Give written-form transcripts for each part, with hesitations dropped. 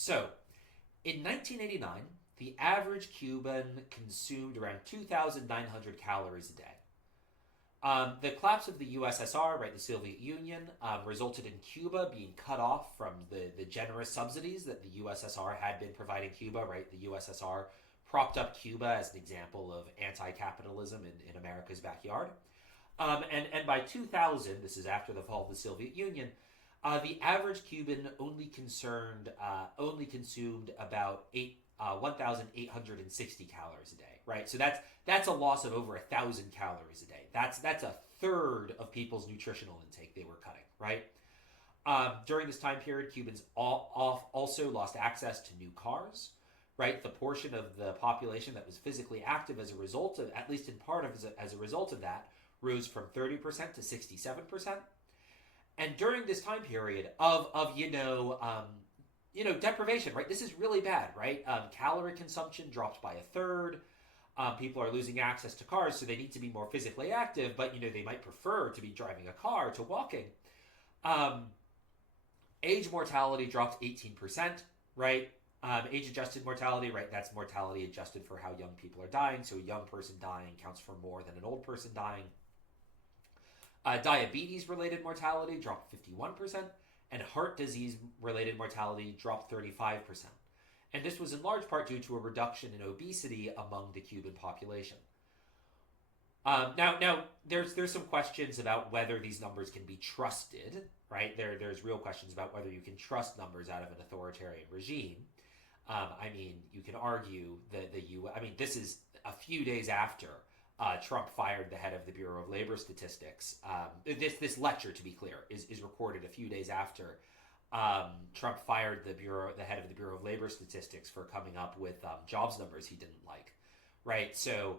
So, in 1989, the average Cuban consumed around 2,900 calories a day. The collapse of the USSR, right, the Soviet Union, resulted in Cuba being cut off from the generous subsidies that the USSR had been providing Cuba, right? The USSR propped up Cuba as an example of anti-capitalism in America's backyard. And by 2000, this is after the fall of the Soviet Union, the average Cuban only consumed about 1,860 calories a day, right? So that's a loss of over 1,000 calories a day. That's a third of people's nutritional intake they were cutting, right? During this time period, Cubans also lost access to new cars, right? The portion of the population that was physically active as a result of, at least in part of as a result of that, rose from 30% to 67%. And during this time period of deprivation, right? This is really bad, right? Calorie consumption dropped by a third. People are losing access to cars, so they need to be more physically active, but they might prefer to be driving a car to walking. Age mortality dropped 18%, right? Age-adjusted mortality, right? That's mortality adjusted for how young people are dying. So a young person dying counts for more than an old person dying. Diabetes-related mortality dropped 51%, and heart disease-related mortality dropped 35%. And this was in large part due to a reduction in obesity among the Cuban population. Now, there's some questions about whether these numbers can be trusted, right? There's real questions about whether you can trust numbers out of an authoritarian regime. You can argue that this is a few days after Trump fired the head of the Bureau of Labor Statistics. This lecture, to be clear, is recorded a few days after Trump fired the head of the Bureau of Labor Statistics for coming up with jobs numbers he didn't like, right? So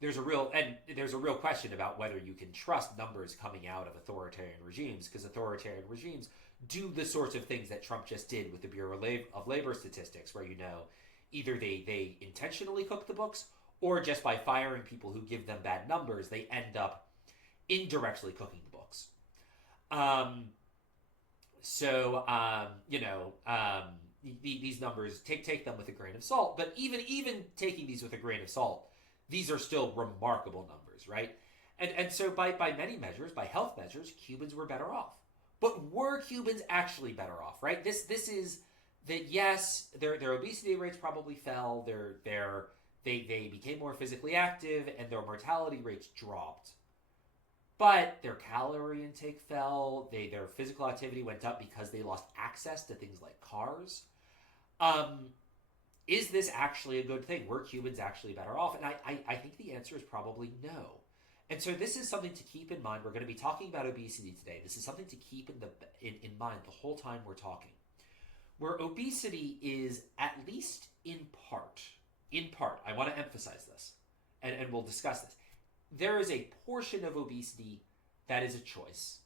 there's a real question about whether you can trust numbers coming out of authoritarian regimes, because authoritarian regimes do the sorts of things that Trump just did with the Bureau of Labor Statistics, where either they intentionally cook the books, or just by firing people who give them bad numbers, they end up indirectly cooking the books. These numbers, take them with a grain of salt. But even taking these with a grain of salt, these are still remarkable numbers, right? And so by many measures, by health measures, Cubans were better off. But were Cubans actually better off, right? This is that, yes, their obesity rates probably fell. They became more physically active, and their mortality rates dropped. But their calorie intake fell. Their physical activity went up because they lost access to things like cars. Is this actually a good thing? Were Cubans actually better off? And I think the answer is probably no. And so this is something to keep in mind. We're going to be talking about obesity today. This is something to keep in mind the whole time we're talking. Where obesity is, at least in part, I want to emphasize this, and we'll discuss this. There is a portion of obesity that is a choice.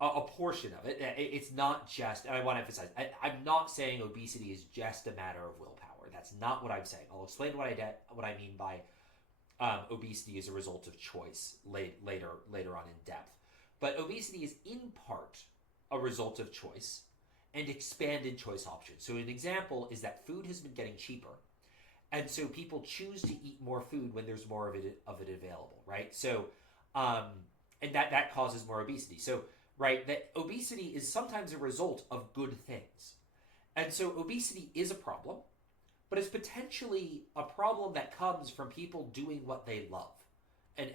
A portion of it. It's not just, and I want to emphasize, I'm not saying obesity is just a matter of willpower. That's not what I'm saying. I'll explain what I mean by obesity as a result of choice later on in depth. But obesity is in part a result of choice and expanded choice options. So an example is that food has been getting cheaper. And so people choose to eat more food when there's more of it available, right? So, and that causes more obesity. So, right, that obesity is sometimes a result of good things. And so obesity is a problem, but it's potentially a problem that comes from people doing what they love and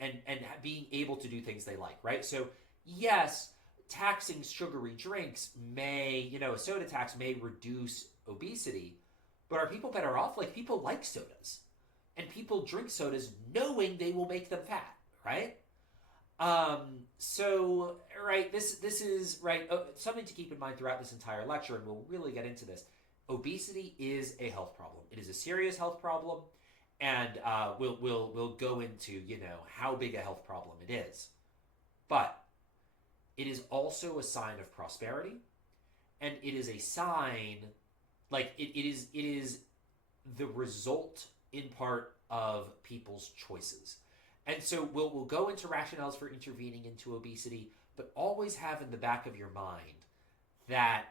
being able to do things they like, right? So, yes, taxing sugary drinks a soda tax may reduce obesity. But are people better off? Like, people like sodas. And people drink sodas knowing they will make them fat, right? This is, right, something to keep in mind throughout this entire lecture, and we'll really get into this. Obesity is a health problem. It is a serious health problem, and we'll go into, how big a health problem it is. But it is also a sign of prosperity, and it is a sign... it is the result in part of people's choices. And so we'll go into rationales for intervening into obesity, but always have in the back of your mind that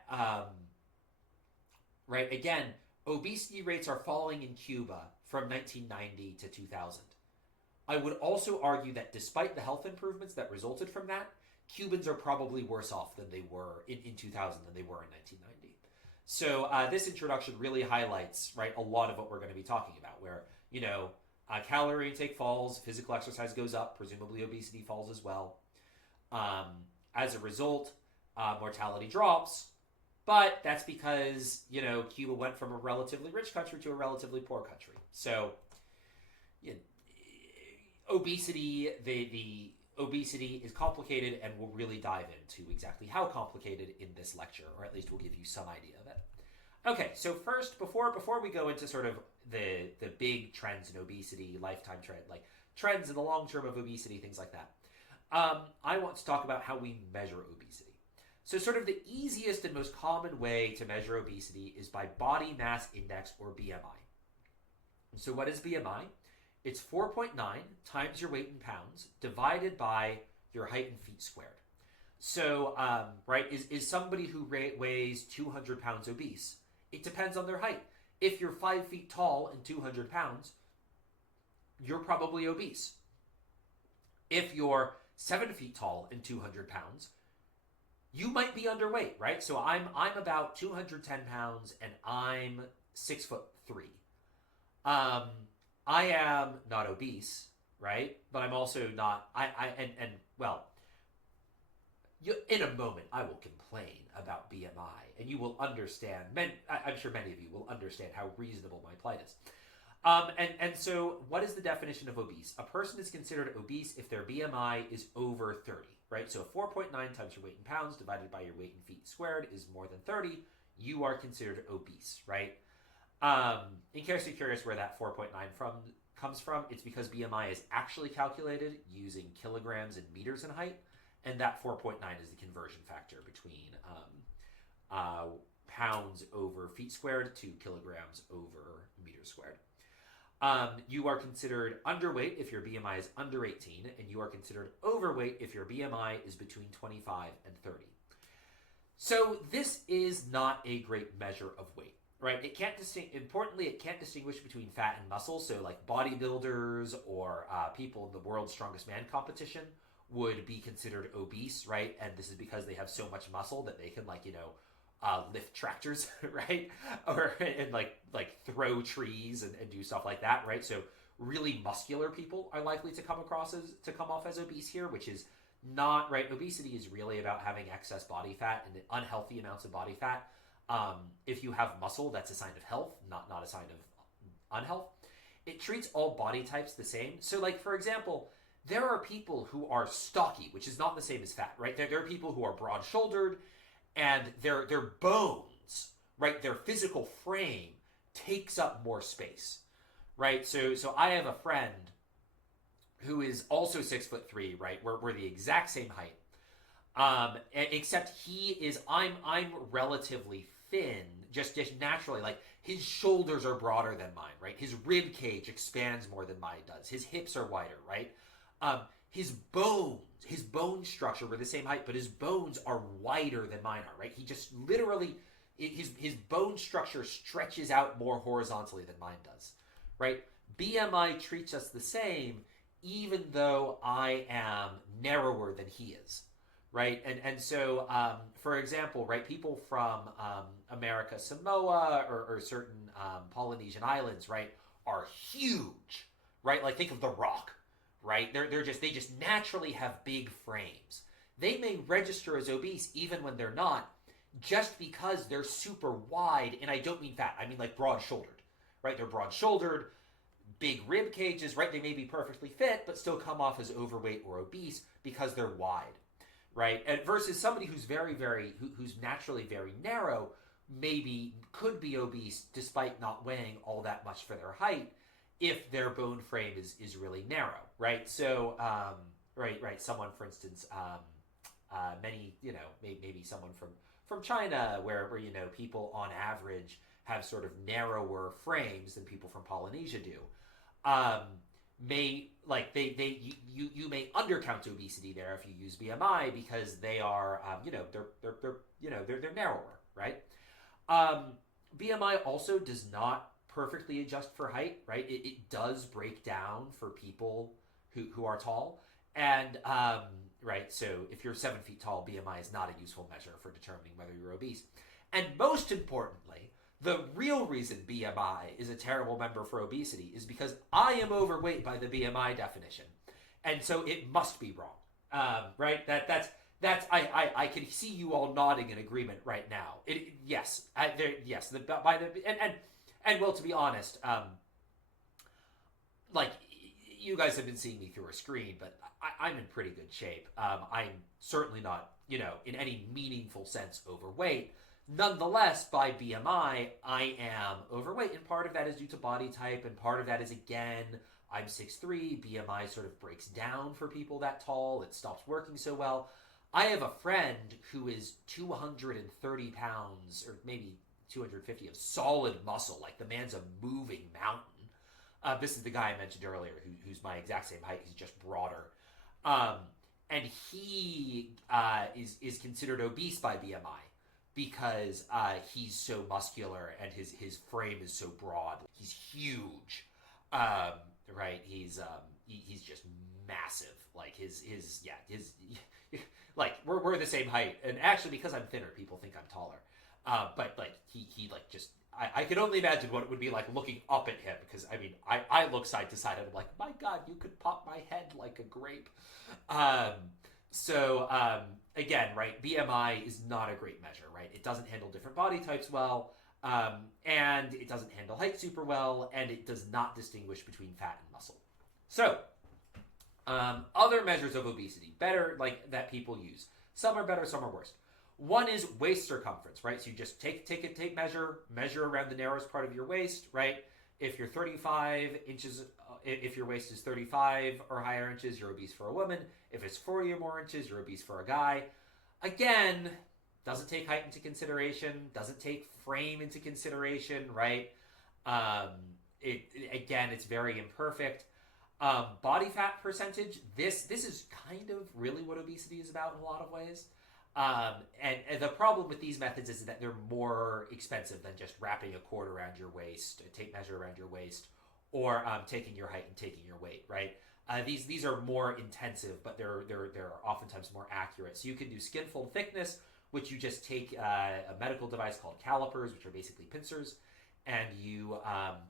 right? Again, obesity rates are falling in Cuba from 1990 to 2000. I would also argue that despite the health improvements that resulted from that, Cubans are probably worse off than they were in 2000 than they were in 1990. So this introduction really highlights, right, a lot of what we're going to be talking about, where, calorie intake falls, physical exercise goes up, presumably obesity falls as well. Um, as a result, mortality drops, but that's because, Cuba went from a relatively rich country to a relatively poor country. So, obesity, the obesity is complicated, and we'll really dive into exactly how complicated in this lecture, or at least we'll give you some idea of it. Okay, so first, before we go into sort of the big trends in obesity, lifetime trend, like trends in the long term of obesity, things like that, I want to talk about how we measure obesity. So sort of the easiest and most common way to measure obesity is by body mass index, or BMI. So what is BMI? It's 4.9 times your weight in pounds divided by your height in feet squared. So, right, is somebody who weighs 200 pounds obese? It depends on their height. If you're 5 feet tall and 200 pounds, you're probably obese. If you're 7 feet tall and 200 pounds, you might be underweight, right? So I'm about 210 pounds and I'm 6'3". I am not obese, right? But I'm also not. In a moment, I will complain about BMI, and you will understand. I'm sure many of you will understand how reasonable my plight is. And so, what is the definition of obese? A person is considered obese if their BMI is over 30, right? So 4.9 times your weight in pounds divided by your weight in feet squared is more than 30. You are considered obese, right? In case you're curious where that 4.9 comes from, it's because BMI is actually calculated using kilograms and meters in height, and that 4.9 is the conversion factor between pounds over feet squared to kilograms over meters squared. You are considered underweight if your BMI is under 18, and you are considered overweight if your BMI is between 25 and 30. So this is not a great measure of weight, right? It can't distinguish between fat and muscle. So like bodybuilders or people in the world's strongest man competition would be considered obese, right? And this is because they have so much muscle that they can lift tractors, right? And throw trees and do stuff like that, right? So really muscular people are likely to come off as obese here, which is not right. Obesity is really about having excess body fat and unhealthy amounts of body fat. If you have muscle, that's a sign of health, not a sign of unhealth. It treats all body types the same. So for example, there are people who are stocky, which is not the same as fat, right? There are people who are broad-shouldered, and their bones, right, their physical frame takes up more space, right? So I have a friend who is also 6'3", right? We're the exact same height, except I'm relatively thin, just naturally. Like his shoulders are broader than mine, right? His rib cage expands more than mine does. His hips are wider, right? His bone structure, we're the same height, but his bones are wider than mine are, right? He just literally, his bone structure stretches out more horizontally than mine does, right? BMI treats us the same, even though I am narrower than he is, right? And so, for example, right, people from America, Samoa, or certain Polynesian islands, right, are huge, right? Like think of The Rock. Right? They just naturally have big frames. They may register as obese even when they're not, just because they're super wide, and I don't mean fat, I mean like broad-shouldered, right? They're broad-shouldered, big rib cages, right? They may be perfectly fit, but still come off as overweight or obese because they're wide, right? And versus somebody who's who's naturally very narrow, could be obese despite not weighing all that much for their height, if their bone frame is really narrow, right? So, right. Someone, for instance, maybe someone from China, where people on average have sort of narrower frames than people from Polynesia do. You may undercount obesity there if you use BMI because they are, they're narrower, right? BMI also does not perfectly adjust for height, right? It does break down for people who are tall. And, right, so if you're 7 feet tall, BMI is not a useful measure for determining whether you're obese. And most importantly, the real reason BMI is a terrible member for obesity is because I am overweight by the BMI definition. And so it must be wrong, right? I can see you all nodding in agreement right now. Yes, and well, to be honest, like you guys have been seeing me through a screen, but I'm in pretty good shape. I'm certainly not, in any meaningful sense overweight. Nonetheless, by BMI, I am overweight, and part of that is due to body type, and part of that is, again, I'm 6'3", BMI sort of breaks down for people that tall, it stops working so well. I have a friend who is 230 pounds, or maybe 250 of solid muscle, like the man's a moving mountain. This is the guy I mentioned earlier, who's my exact same height, he's just broader. And he is considered obese by BMI. Because he's so muscular and his frame is so broad. He's huge, right? He's just massive. Like his like we're the same height, and actually because I'm thinner, people think I'm taller. But like he like just I can only imagine what it would be like looking up at him, because I mean I look side to side and I'm like, my God, you could pop my head like a grape. Again, right, BMI is not a great measure, right? It doesn't handle different body types well, and it doesn't handle height super well, and it does not distinguish between fat and muscle. So, other measures of obesity, better, like, that people use. Some are better, some are worse. One is waist circumference, right? So you just take measure around the narrowest part of your waist, right? If you're 35 inches, if your waist is 35 or higher inches, you're obese for a woman. If it's 40 or more inches, you're obese for a guy. Again, doesn't take height into consideration, doesn't take frame into consideration, right? It's very imperfect. Body fat percentage, this is kind of really what obesity is about in a lot of ways. And the problem with these methods is that they're more expensive than just wrapping a cord around your waist, a tape measure around your waist, or taking your height and taking your weight, right? These are more intensive, but they're oftentimes more accurate. So you can do skin fold thickness, which you just take a medical device called calipers, which are basically pincers, and you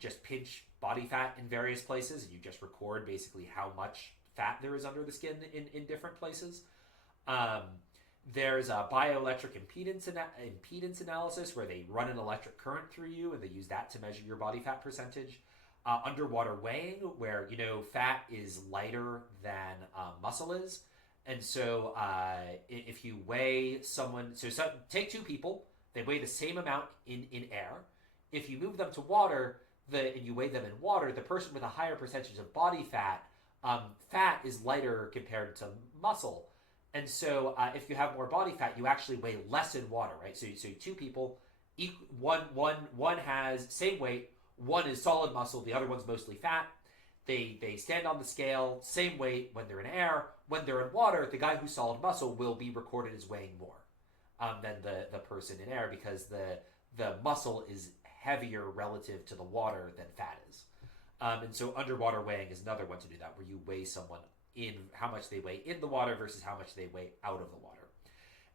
just pinch body fat in various places, and you just record basically how much fat there is under the skin in different places. There's a bioelectric impedance analysis where they run an electric current through you and they use that to measure your body fat percentage. Underwater weighing, where, fat is lighter than muscle is. And so if you weigh someone, take two people, they weigh the same amount in air. If you move them to water and you weigh them in water, the person with a higher percentage of body fat, fat is lighter compared to muscle. And so if you have more body fat, you actually weigh less in water, right? So two people, one has same weight, one is solid muscle, the other one's mostly fat. They stand on the scale, same weight when they're in air. When they're in water, the guy who's solid muscle will be recorded as weighing more than the person in air, because the muscle is heavier relative to the water than fat is. And so underwater weighing is another one to do that, where you weigh someone in how much they weigh in the water versus how much they weigh out of the water.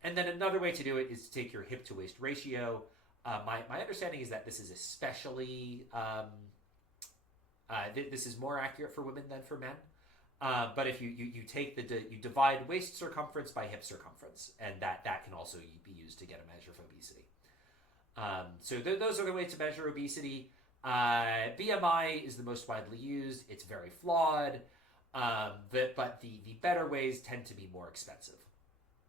And then another way to do it is to take your hip to waist ratio. My understanding is that this is especially this is more accurate for women than for men. But if you take you divide waist circumference by hip circumference, and that can also be used to get a measure of obesity. Those are the ways to measure obesity. BMI is the most widely used. It's very flawed. But the better ways tend to be more expensive.